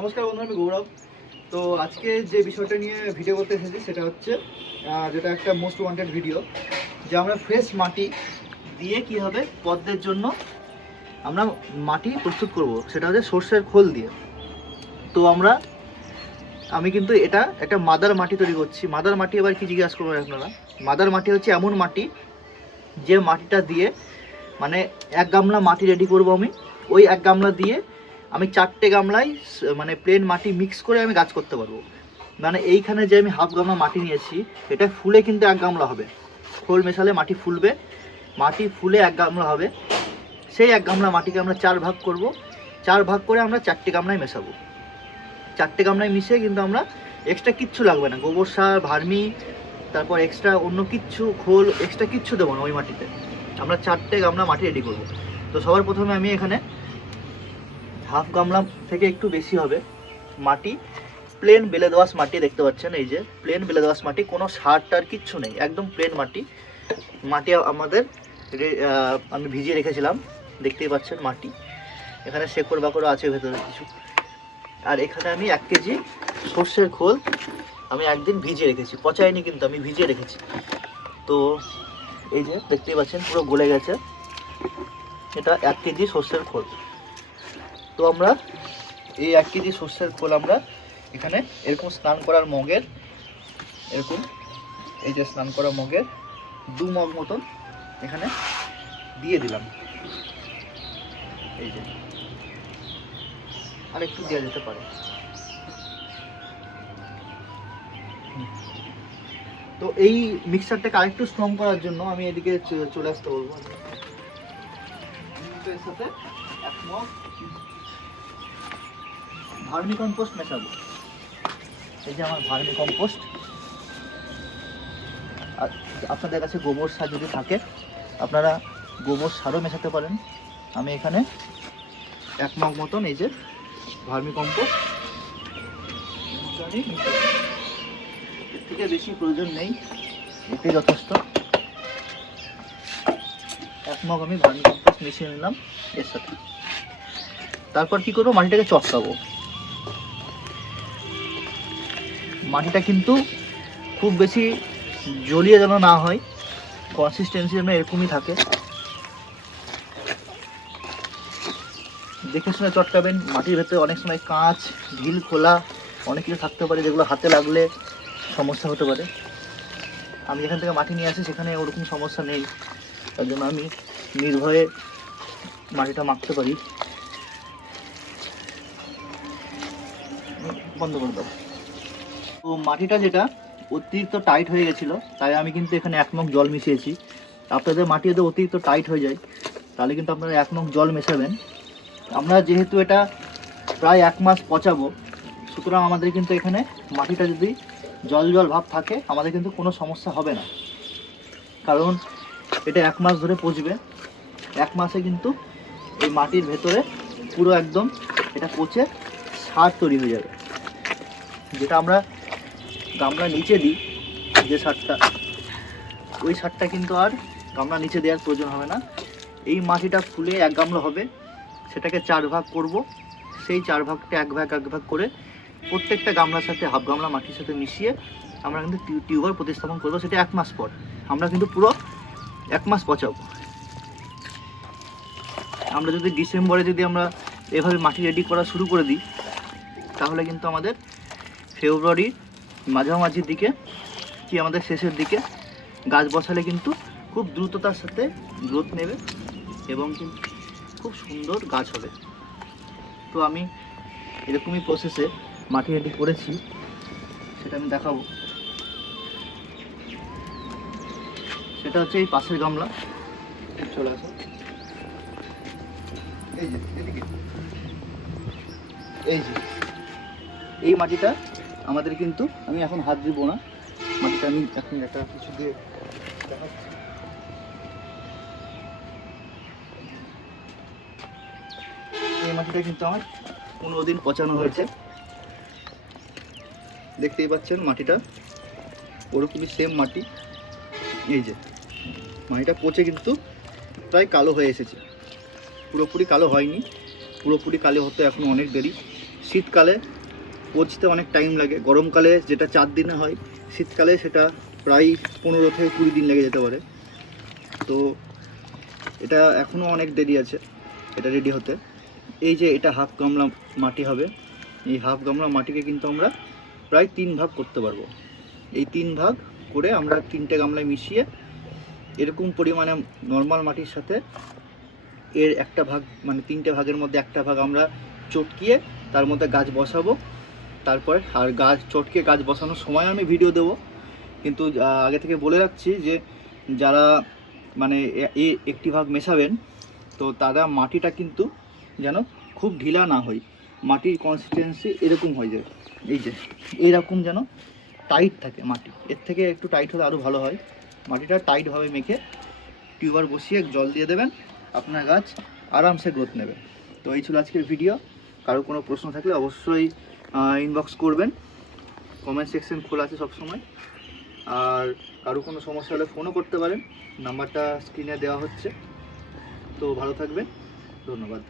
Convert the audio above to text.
নমস্কার বন্ধু, আমি গৌরব। তো আজকে যে বিষয়টা নিয়ে ভিডিও করতে এসেছি সেটা হচ্ছে যেটা একটা মোস্ট ওয়ান্টেড ভিডিও, যে আমরা ফ্রেশ মাটি দিয়ে কীভাবে পদ্মের জন্য আমরা মাটি প্রস্তুত করব, সেটা হচ্ছে সর্ষের খোল দিয়ে। তো আমি কিন্তু এটা একটা মাদার মাটি তৈরি করছি। মাদার মাটি এবার কি জিজ্ঞাসা করবেন আপনারা? মাদার মাটি হচ্ছে এমন মাটি যে মাটিটা দিয়ে মানে 1 গামলা মাটি রেডি করব আমি। ওই 1 গামলা দিয়ে আমি 4টে গামলায় মানে প্লেন মাটি মিক্স করে আমি গাছ করতে পারবো। মানে এইখানে যে আমি হাফ গামলা মাটি নিয়েছি, এটা ফুলে কিন্তু 1 গামলা হবে। খোল মেশালে মাটি ফুলবে, মাটি ফুলে 1 গামলা হবে। সেই 1 গামলা মাটিকে আমরা 4 ভাগ করব। 4 ভাগ করে আমরা 4টে গামলায় মেশাবো। 4টে গামলায় মিশিয়ে কিন্তু আমরা এক্সট্রা কিচ্ছু লাগবে না, গোবর সার, ভার্মি, তারপর এক্সট্রা অন্য কিচ্ছু, খোল এক্সট্রা কিচ্ছু দেবো না। ওই মাটিতে আমরা 4টে গামলা মাটি রেডি করব। তো সবার প্রথমে আমি এখানে হাফ গামলা থেকে একটু বেশি হবে মাটি, প্লেন বেলে দোআঁশ মাটি দেখতে পাচ্ছেন। এই যে প্লেন বেলে দোআঁশ মাটি, কোনো সার টার কিচ্ছু নেই, একদম প্লেন মাটি। আমাদের আমি ভিজিয়ে রেখেছিলাম, দেখতেই পাচ্ছেন মাটি। এখানে শেকড় বাকড়ও আছে ভেতরে কিছু। আর এখানে আমি 1 কেজি সর্ষের খোল আমি একদিন ভিজিয়ে রেখেছি, পচাইনি কিন্তু, আমি ভিজিয়ে রেখেছি। তো এই যে দেখতেই পাচ্ছেন পুরো গলে গেছে। এটা 1 কেজি সর্ষের খোল। তো আমরা এই 1 কেজি সর্ষের খোল আমরা এখানে এরকম স্নান করার মগের, এরকম এই যে স্নান করা মগের 2 মগ মতন এখানে দিয়ে দিলাম। এই যে আর একটু দেওয়া যেতে পারে। তো এই মিক্সারটাকে আরেকটু স্ট্রং করার জন্য আমি এদিকে চলে আসতে বলবো। এর সাথে 1 মগ ভার্মি কম্পোস্ট মেশাবো। এই যে আমার ভার্মি কম্পোস্ট। আর আপনাদের কাছে গোবর সার যদি থাকে আপনারা গোবর সারও মেশাতে পারেন। আমি এখানে 1 মগ মতন এই যে ভার্মি কম্পোস্ট, এর থেকে বেশি প্রয়োজন নেই, এতে যথেষ্ট। 1 মগ আমি ভার্মি কম্পোস্ট মিশিয়ে নিলাম এর সাথে। তারপর কি করবো, মাটিটাকে চটকাবো। মাটিটা কিন্তু খুব বেশি জলিয়ে যেন না হয়, কনসিস্টেন্সি যেন এরকমই থাকে। দেখে শুনে চটকাবেন। মাটির ভেতরে অনেক সময় কাঁচ, ঢিল, খোলা অনেক কিছু থাকতে পারে, যেগুলো হাতে লাগলে সমস্যা হতে পারে। আমি যেখান থেকে মাটি নিয়ে আসি সেখানে ওরকম সমস্যা নেই, তার জন্য আমি নির্ভয়ে মাটিটা মাখতে পারি। বন্ধ করে দেবো। তো মাটিটা যেটা অতিরিক্ত টাইট হয়ে গেছিলো, তাই আমি কিন্তু এখানে 1 মগ জল মিশিয়েছি। আপনাদের মাটি যদি অতিরিক্ত টাইট হয়ে যায় তাহলে কিন্তু আপনারা 1 মগ জল মেশাবেন। আমরা যেহেতু এটা প্রায় 1 মাস পচাবো, সুতরাং আমাদের কিন্তু এখানে মাটিটা যদি জল জল ভাব থাকে আমাদের কিন্তু কোনো সমস্যা হবে না, কারণ এটা 1 মাস ধরে পচবে। 1 মাসে কিন্তু এই মাটির ভেতরে পুরো একদম এটা পচে সার তৈরি হয়ে যাবে। যেটা আমরা গামলা নিচে দিই যে সারটা, ওই সারটা কিন্তু আর গামলা নিচে দেওয়ার প্রয়োজন হবে না। এই মাটিটা ফুলে 1 গামলা হবে, সেটাকে 4 ভাগ করব। সেই 4 ভাগটা 1 ভাগ করে প্রত্যেকটা গামলার সাথে হাফ গামলা মাটির সাথে মিশিয়ে আমরা কিন্তু টিউবার প্রতিস্থাপন করবো। সেটা 1 মাস পর। আমরা কিন্তু পুরো 1 মাস পচাবো। আমরা যদি ডিসেম্বরে যদি আমরা এভাবে মাটি রেডি করা শুরু করে দিই, তাহলে কিন্তু আমাদের ফেব্রুয়ারির মাঝামাঝির দিকে কি আমাদের শেষের দিকে গাছ বসালে কিন্তু খুব দ্রুততার সাথে গ্রোথ নেবে এবং কিন্তু খুব সুন্দর গাছ হবে। তো আমি এরকমই প্রসেসে মাটি রেডি করেছি, সেটা আমি দেখাবো। সেটা হচ্ছে এই পাশের গামলা, চলে আসো। এই যে এদিকে, এই যে এই মাটিটা আমাদের কিন্তু, আমি এখন হাত দিব না, মাটিটা আমি এখন একটা কিছু দিয়ে দেখাচ্ছি। এই মাটিটা কিন্তু আমার 15 দিন পচানো হয়েছে, দেখতেই পাচ্ছেন মাটিটা ওরকমই সেম মাটি। এই যে মাটিটা পচে কিন্তু প্রায় কালো হয়ে এসেছে, পুরোপুরি কালো হয়নি, পুরোপুরি কালো হতে এখন অনেক দেরি। শীতকালে পচতে অনেক টাইম লাগে। গরমকালে যেটা 4 দিনে হয়, শীতকালে সেটা প্রায় 15 থেকে 20 দিন লেগে যেতে পারে। তো এটা এখনও অনেক দেরি আছে এটা রেডি হতে। এই যে এটা হাফ গামলা মাটি হবে, এই হাফ গামলা মাটিকে কিন্তু আমরা প্রায় 3 ভাগ করতে পারবো। এই 3 ভাগ করে আমরা 3টে গামলায় মিশিয়ে এরকম পরিমাণে নর্মাল মাটির সাথে এর একটা ভাগ, মানে 3টে ভাগের মধ্যে একটা ভাগ আমরা চটকিয়ে তার মধ্যে গাছ বসাবো। তারপরে আর গাছ চটকে গাছ বসানোর সময় আমি ভিডিও দেবো, কিন্তু আগে থেকে বলে রাখছি যে যারা মানে এই একটি ভাগ মেশাবেন তো তারা মাটিটা কিন্তু যেন খুব ঢিলা না হয়, মাটির কনসিস্টেন্সি এরকম হয়ে যায়, এই যে এইরকম যেন টাইট থাকে মাটি। এর থেকে একটু টাইট হলে আরও ভালো হয়। মাটিটা টাইটভাবে মেখে টিউবার বসিয়ে জল দিয়ে দেবেন, আপনার গাছ আরামসে গ্রোথ নেবে। তো এই ছিল আজকের ভিডিও। কারো কোনো প্রশ্ন থাকলে অবশ্যই ইনবক্স করবেন, কমেন্ট সেকশন খোলা আছে সবসময়। আর কারো কোনো সমস্যা হলে ফোনও করতে পারেন, নাম্বারটা স্ক্রিনে দেওয়া হচ্ছে। তো ভালো থাকবেন, ধন্যবাদ।